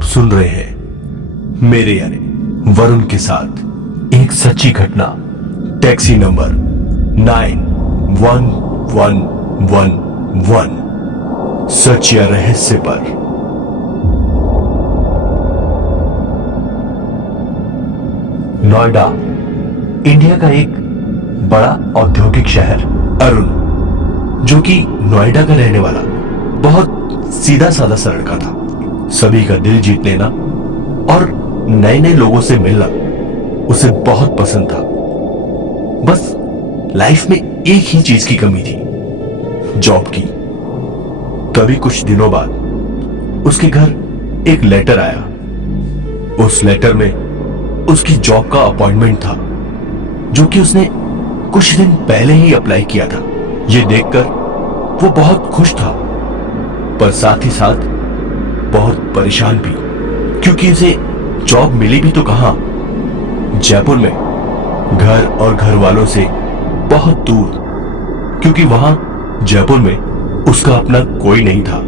आप सुन रहे हैं मेरे यानी वरुण के साथ एक सच्ची घटना। टैक्सी नंबर 91111 सच या रहस्य पर। नोएडा इंडिया का एक बड़ा औद्योगिक शहर। अरुण, जो कि नोएडा का रहने वाला, बहुत सीधा साधा सा लड़का था। सभी का दिल जीत लेना और नए नए लोगों से मिलना उसे बहुत पसंद था। बस लाइफ में एक ही चीज की कमी थी, जॉब की। तभी कुछ दिनों बाद उसके घर एक लेटर आया। उस लेटर में उसकी जॉब का अपॉइंटमेंट था, जो कि उसने कुछ दिन पहले ही अप्लाई किया था। यह देखकर वो बहुत खुश था, पर साथ ही साथ बहुत परेशान भी, क्योंकि उसे जॉब मिली भी तो कहां, जयपुर में, घर और घर वालों से बहुत दूर, क्योंकि वहां जयपुर में उसका अपना कोई नहीं था।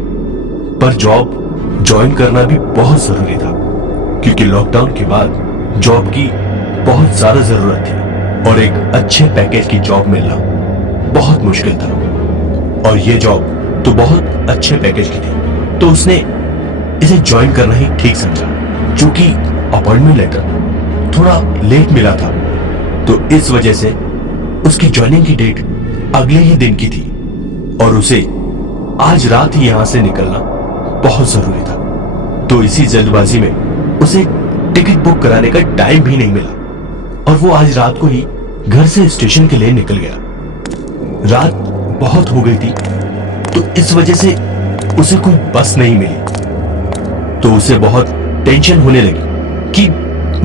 पर जॉब ज्वाइन करना भी बहुत जरूरी था, क्योंकि लॉकडाउन के बाद जॉब की बहुत ज्यादा जरूरत थी और एक अच्छे पैकेज की जॉब मिलना बहुत मुश्किल था। और यह जॉब तो बहुत अच्छे पैकेज की थी, तो उसने इसे ज्वाइन करना ही ठीक समझा। क्योंकि अपॉइंटमेंट लेटर थोड़ा लेट मिला था, तो इस वजह से उसकी ज्वाइनिंग की डेट अगले ही दिन की थी और उसे आज रात ही यहां से निकलना बहुत जरूरी था। तो इसी जल्दबाजी में उसे टिकट बुक कराने का टाइम भी नहीं मिला और वो आज रात को ही घर से स्टेशन के लिए निकल गया। रात बहुत हो गई थी, तो इस वजह से उसे कोई बस नहीं मिली। तो उसे बहुत टेंशन होने लगी कि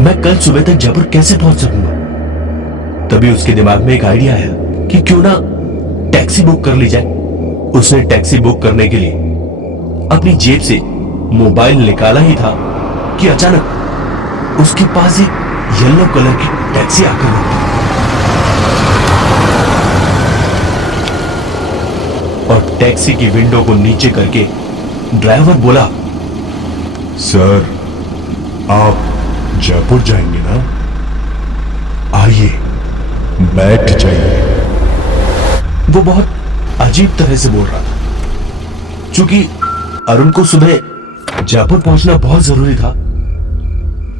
मैं कल सुबह तक जयपुर कैसे पहुंच सकूंगा। तभी उसके दिमाग में एक आइडिया आया कि क्यों ना टैक्सी बुक कर ली जाए। उसने टैक्सी बुक करने के लिए अपनी जेब से मोबाइल निकाला ही था कि अचानक उसके पास एक येलो कलर की टैक्सी आकर रुकी और टैक्सी की विंडो को नीचे करके ड्राइवर बोला, सर, आप जयपुर जाएंगे ना? आइए, बैठ जाइए। वो बहुत अजीब तरह से बोल रहा था, क्योंकि अरुण को सुबह जयपुर पहुंचना बहुत जरूरी था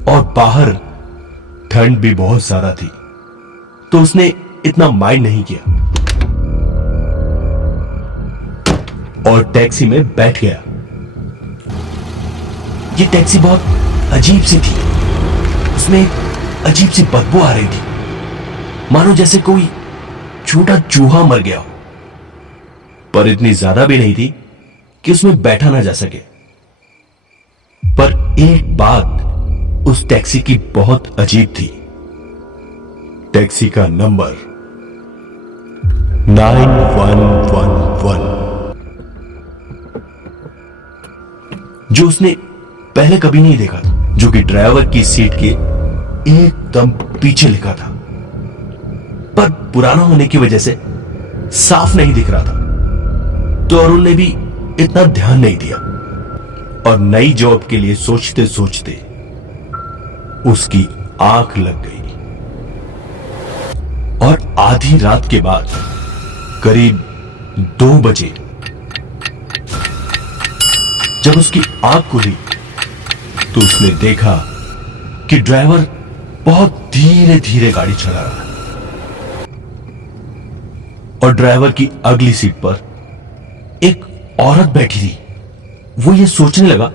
और बाहर ठंड भी बहुत ज्यादा थी। तो उसने इतना माइंड नहीं किया और टैक्सी में बैठ गया। ये टैक्सी बहुत अजीब सी थी, उसमें अजीब सी बदबू आ रही थी, मानो जैसे कोई छोटा चूहा मर गया हो, पर इतनी ज्यादा भी नहीं थी कि उसमें बैठा ना जा सके। पर एक बात उस टैक्सी की बहुत अजीब थी। टैक्सी का नंबर 9111, जो उसने पहले कभी नहीं देखा था, जो कि ड्राइवर की सीट के एकदम पीछे लिखा था, पर पुराना होने की वजह से साफ नहीं दिख रहा था। तो अरुण ने भी इतना ध्यान नहीं दिया और नई जॉब के लिए सोचते सोचते उसकी आंख लग गई और आधी रात के बाद करीब 2 बजे जब उसकी आंख खुली तो उसने देखा कि ड्राइवर बहुत धीरे धीरे गाड़ी चला रहा है और ड्राइवर की अगली सीट पर एक औरत बैठी थी। वो ये सोचने लगा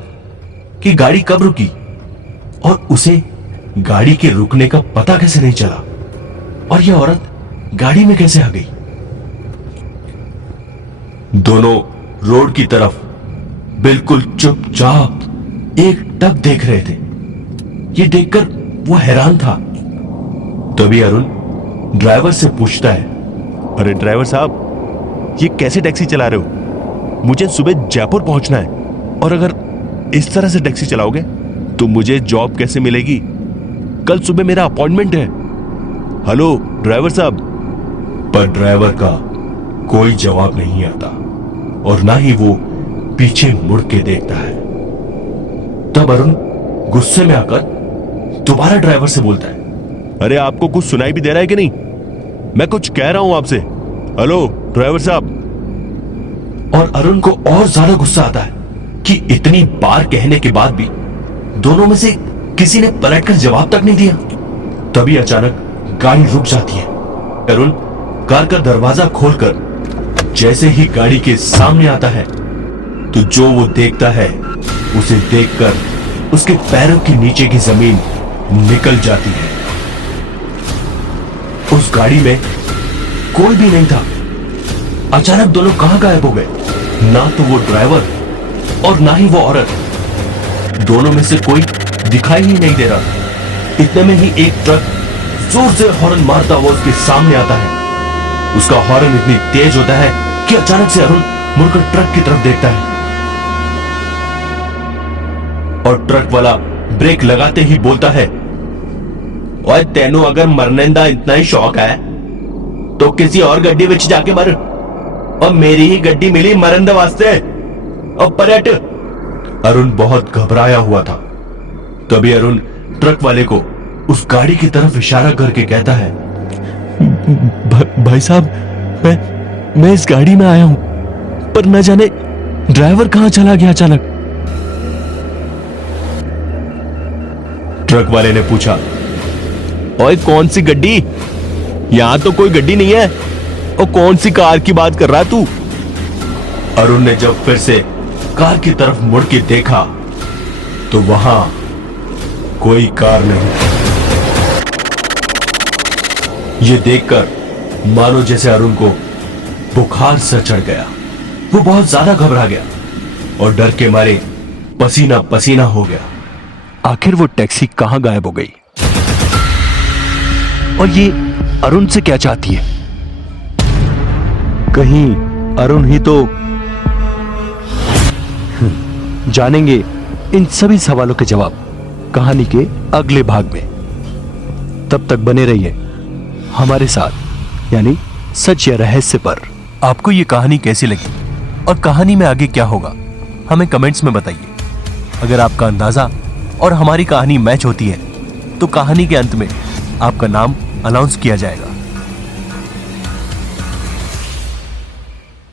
कि गाड़ी कब रुकी और उसे गाड़ी के रुकने का पता कैसे नहीं चला और यह औरत गाड़ी में कैसे आ गई। दोनों रोड की तरफ बिल्कुल चुपचाप एकटक देख रहे थे। यह देखकर वो हैरान था। तभी अरुण ड्राइवर से पूछता है, अरे ड्राइवर साहब, ये कैसे टैक्सी चला रहे हो? मुझे सुबह जयपुर पहुंचना है और अगर इस तरह से टैक्सी चलाओगे तो मुझे जॉब कैसे मिलेगी? कल सुबह मेरा अपॉइंटमेंट है। हेलो ड्राइवर साहब। पर ड्राइवर का कोई जवाब नहीं आता और ना ही वो पीछे मुड़ के देखता है। तब अरुण गुस्से में आकर दोबारा ड्राइवर से बोलता है, अरे आपको कुछ सुनाई भी दे रहा है कि नहीं? मैं कुछ कह रहा हूं आपसे। हेलो ड्राइवर साहब। और अरुण को और ज्यादा गुस्सा आता है कि इतनी बार कहने के बाद भी दोनों में से किसी ने पलटकर जवाब तक नहीं दिया। तभी अचानक गाड़ी रुक जाती है। अरुण कार का दरवाजा खोलकर जैसे ही गाड़ी के सामने आता है तो जो वो देखता है उसे देखकर उसके पैरों के नीचे की जमीन निकल जाती है। उस गाड़ी में कोई भी नहीं था। अचानक दोनों कहां गायब हो गए? ना तो वो ड्राइवर और ना ही वो औरत। दोनों में से कोई दिखाई ही नहीं दे रहा। इतने में ही एक ट्रक जोर से हॉर्न मारता हुआ उसके सामने आता है। उसका हॉर्न इतनी तेज होता है कि अचानक से अरुण मुड़कर ट्रक की तरफ देखता है और ट्रक वाला ब्रेक लगाते ही बोलता है, ओए तेनू अगर मरने का इतना ही शौक है तो किसी और गड्डी विच जाके मर, और मेरी ही गड्डी मिली मरन दे वास्ते। और पलट। अरुण बहुत घबराया हुआ था। तभी अरुण ट्रक वाले को उस गाड़ी की तरफ इशारा करके कहता है, भाई साहब, मैं इस गाड़ी में आया हूं, पर न जाने ड्राइवर कहां चला गया अचानक। ट्रक वाले ने पूछा, ओए कौन सी गड्डी? यहां तो कोई गड्डी नहीं है। और कौन सी कार की बात कर रहा तू? अरुण ने जब फिर से कार की तरफ मुड़ के देखा तो वहां कोई कार नहीं। ये देखकर मानो जैसे अरुण को बुखार सा चढ़ गया। वो बहुत ज्यादा घबरा गया और डर के मारे पसीना पसीना हो गया। आखिर वो टैक्सी कहां गायब हो गई? और ये अरुण से क्या चाहती है? कहीं अरुण ही तो। जानेंगे इन सभी सवालों के जवाब कहानी के अगले भाग में। तब तक बने रहिए हमारे साथ, यानी सच या रहस्य पर। आपको ये कहानी कैसी लगी और कहानी में आगे क्या होगा, हमें कमेंट्स में बताइए। अगर आपका अंदाजा और हमारी कहानी मैच होती है तो कहानी के अंत में आपका नाम अनाउंस किया जाएगा।